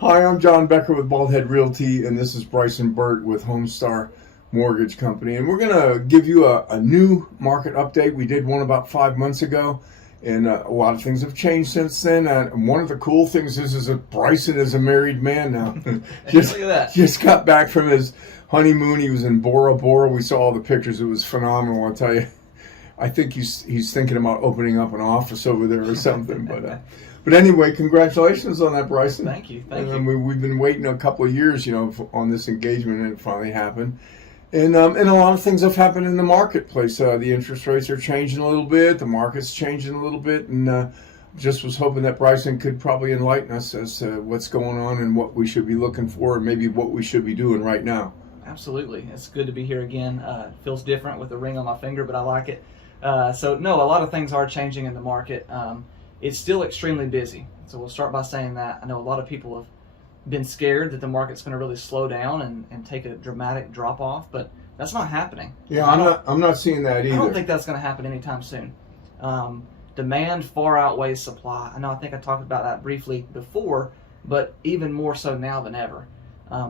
Hi, I'm John Becker with Baldhead Realty, and this is Bryson Burt with Homestar Mortgage Company. And we're going to give you a new market update. We did one about 5 months ago, and a lot of things have changed since then. And one of the cool things is that Bryson is a married man now. Look at that. Just got back from his honeymoon. He was in Bora Bora. We saw all the pictures. It was phenomenal, I'll tell you. I think he's thinking about opening up an office over there or something, But anyway, congratulations on that, Bryson. Thank you. We've been waiting a couple of years, on this engagement, and it finally happened. And a lot of things have happened in the marketplace. The interest rates are changing a little bit. The market's changing a little bit. And just was hoping that Bryson could probably enlighten us as to what's going on and what we should be looking for and maybe what we should be doing right now. Absolutely. It's good to be here again. It feels different with a ring on my finger, but I like it. A lot of things are changing in the market. It's still extremely busy. So we'll start by saying that. I know a lot of people have been scared that the market's going to really slow down and take a dramatic drop off, but that's not happening. Yeah, I'm not seeing that either. I don't think that's going to happen anytime soon. Demand far outweighs supply. I think I talked about that briefly before, but even more so now than ever.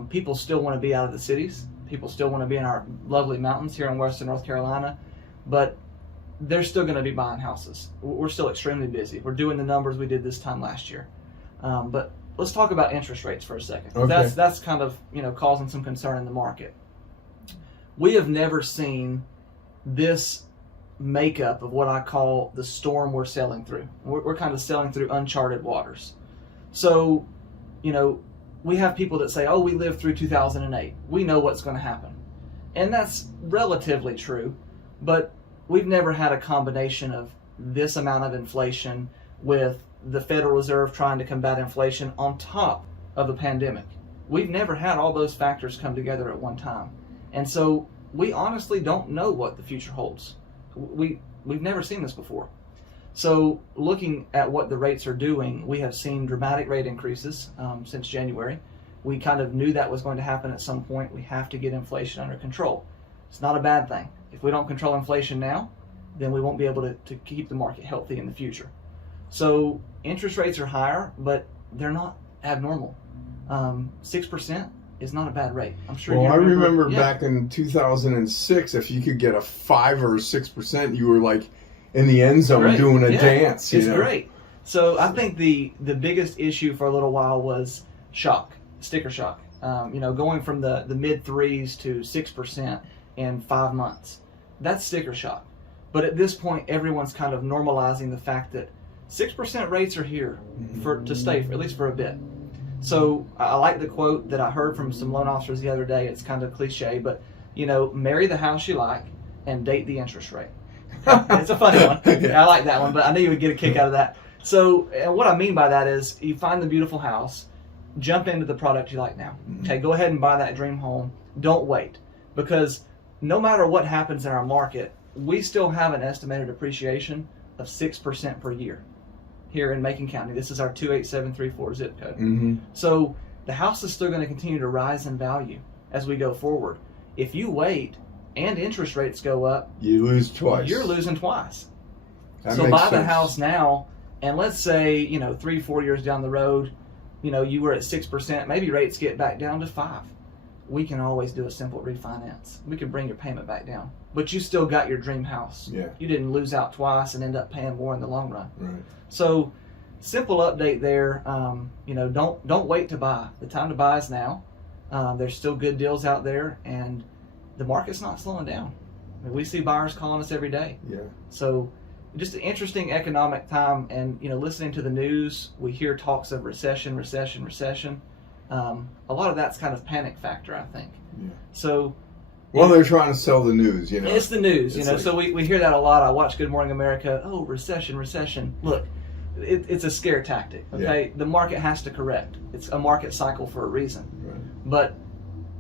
People still want to be out of the cities. People still want to be in our lovely mountains here in western North Carolina, but they're still going to be buying houses. We're still extremely busy. We're doing the numbers we did this time last year. But let's talk about interest rates for a second. Okay. That's kind of causing some concern in the market. We have never seen this makeup of what I call the storm we're sailing through. We're kind of sailing through uncharted waters. So, we have people that say, oh, we lived through 2008. We know what's going to happen. And that's relatively true, but we've never had a combination of this amount of inflation with the Federal Reserve trying to combat inflation on top of the pandemic. We've never had all those factors come together at one time. And so we honestly don't know what the future holds. We've never seen this before. So looking at what the rates are doing, we have seen dramatic rate increases since January. We kind of knew that was going to happen at some point. We have to get inflation under control. It's not a bad thing. If we don't control inflation now, then we won't be able to keep the market healthy in the future. So interest rates are higher, but they're not abnormal. 6% is not a bad rate. I'm sure. Well, I remember back in 2006, if you could get a 5 or 6%, you were like in the end zone doing a dance. It's great. So I think the biggest issue for a little while was sticker shock. Going from the mid 3s to 6% in 5 months. That's sticker shock. But at this point, everyone's kind of normalizing the fact that 6% rates are here to stay, at least for a bit. So I like the quote that I heard from some loan officers the other day. It's kind of cliche, but marry the house you like and date the interest rate. It's a funny one. I like that one, but I knew you would get a kick out of that. So what I mean by that is you find the beautiful house, jump into the product you like now. Okay, go ahead and buy that dream home. Don't wait, because no matter what happens in our market, we still have an estimated appreciation of 6% per year here in Macon County. This is our 28734 zip code. So the house is still going to continue to rise in value as we go forward. If you wait and interest rates go up, you lose twice. You're losing twice. So buy the house now, and let's say 3-4 years down the road, you were at 6%. Maybe rates get back down to 5%. We can always do a simple refinance. We can bring your payment back down, but you still got your dream house. Yeah. You didn't lose out twice and end up paying more in the long run. Right. So, simple update there. Don't wait to buy. The time to buy is now. There's still good deals out there, and the market's not slowing down. I mean, we see buyers calling us every day. Yeah. So, just an interesting economic time, and listening to the news, we hear talks of recession. A lot of that's kind of panic factor, I think. Yeah. So, well, they're trying to sell the news, It's the news, so we hear that a lot. I watch Good Morning America. Oh, recession. Look, it's a scare tactic, okay? Yeah. The market has to correct. It's a market cycle for a reason. Right. But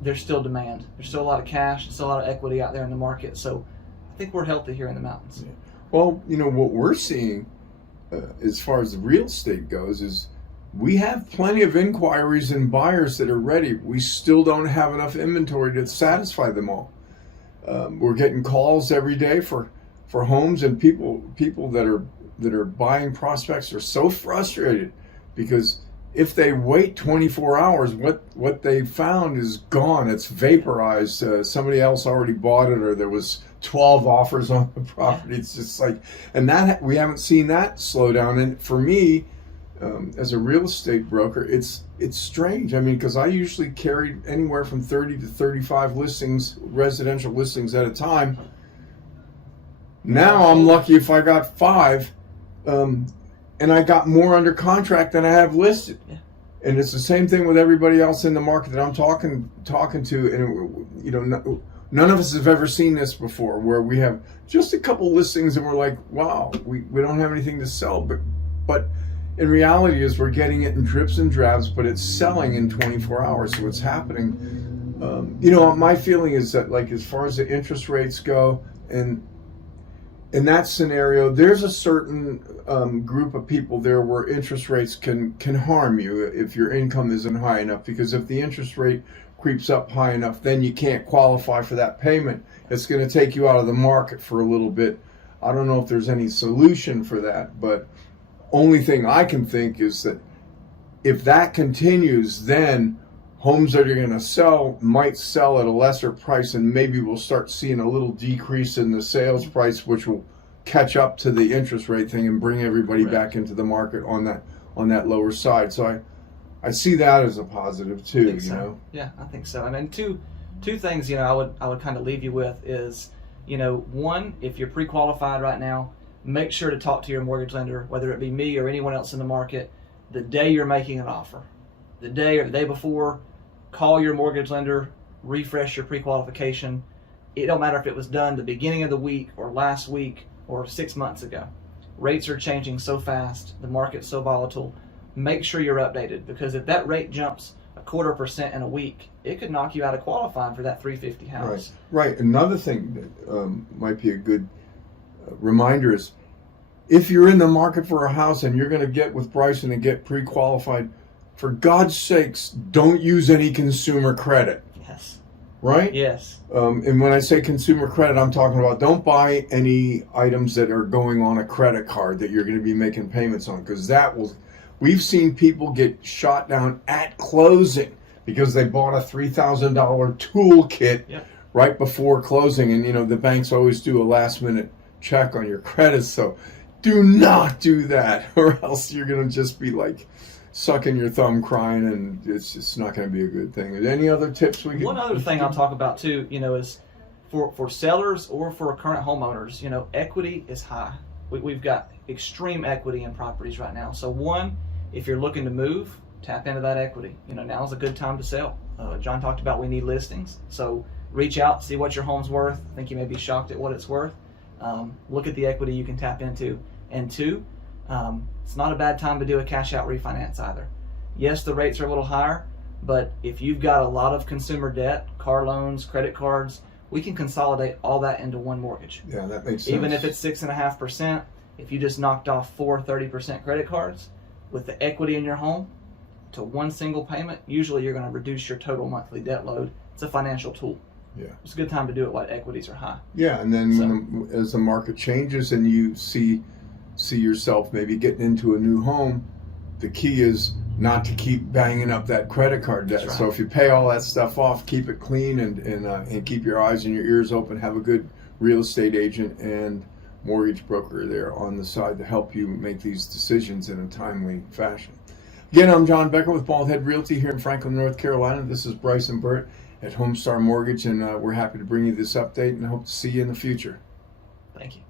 there's still demand. There's still a lot of cash. There's still a lot of equity out there in the market. So I think we're healthy here in the mountains. Yeah. Well, what we're seeing as far as the real estate goes is we have plenty of inquiries and buyers that are ready. We still don't have enough inventory to satisfy them all. We're getting calls every day for homes, and people that are buying prospects are so frustrated because if they wait 24 hours, what they found is gone. It's vaporized. Somebody else already bought it, or there was 12 offers on the property. It's just like, and that we haven't seen that slow down. And for me, as a real estate broker, it's strange. I mean, because I usually carried anywhere from 30 to 35 listings, residential listings at a time. Now I'm lucky if I got 5. And I got more under contract than I have listed. Yeah. And it's the same thing with everybody else in the market that I'm talking to. And, you know, none of us have ever seen this before, where we have just a couple listings and we're like, wow, we don't have anything to sell. But in reality is we're getting it in drips and drabs, but it's selling in 24 hours. So it's happening. You know, my feeling is that, like, as far as the interest rates go, and in that scenario, there's a certain group of people there where interest rates can harm you if your income isn't high enough. Because if the interest rate creeps up high enough, then you can't qualify for that payment. It's going to take you out of the market for a little bit. I don't know if there's any solution for that, but only thing I can think is that if that continues, then homes that are going to sell might sell at a lesser price, and maybe we'll start seeing a little decrease in the sales price, which will catch up to the interest rate thing and bring everybody back into the market on that lower side. So I see that as a positive too. You know? Yeah, I think so. And then two things, you know, I would kind of leave you with is, you know, one, if you're pre-qualified right now, make sure to talk to your mortgage lender, whether it be me or anyone else in the market, the day you're making an offer. The day or the day before, call your mortgage lender, refresh your pre-qualification. It don't matter if it was done the beginning of the week or last week or 6 months ago. Rates are changing so fast, the market's so volatile. Make sure you're updated, because if that rate jumps 0.25% in a week, it could knock you out of qualifying for that 350 house. Right. Another thing that might be a good reminder is, if you're in the market for a house and you're going to get with Bryson and get pre-qualified, for God's sakes, don't use any consumer credit. Yes. Right? Yes. And when I say consumer credit, I'm talking about don't buy any items that are going on a credit card that you're going to be making payments on, because we've seen people get shot down at closing because they bought a $3,000 toolkit right before closing. And, you know, the banks always do a last minute check on your credit. So do not do that, or else you're going to just be like sucking your thumb crying, and it's just not going to be a good thing. Any other tips we can? One other thing I'll talk about too, you know, is for sellers or for current homeowners, you know, equity is high. We've got extreme equity in properties right now. So one, if you're looking to move, tap into that equity. You know, now's a good time to sell. John talked about we need listings. So reach out, see what your home's worth. I think you may be shocked at what it's worth. Look at the equity you can tap into. And two, it's not a bad time to do a cash out refinance either. Yes, the rates are a little higher, but if you've got a lot of consumer debt, car loans, credit cards, we can consolidate all that into one mortgage. Yeah, that makes sense. Even if it's 6.5%, if you just knocked off 30% credit cards with the equity in your home to one single payment, usually you're going to reduce your total monthly debt load. It's a financial tool. Yeah, it's a good time to do it while equities are high. Yeah, and then as the market changes and you see yourself maybe getting into a new home, the key is not to keep banging up that credit card debt. Right. So if you pay all that stuff off, keep it clean and keep your eyes and your ears open. Have a good real estate agent and mortgage broker there on the side to help you make these decisions in a timely fashion. Again, I'm John Becker with Bald Head Realty here in Franklin, North Carolina. This is Bryson Burt at Homestar Mortgage, and we're happy to bring you this update, and I hope to see you in the future. Thank you.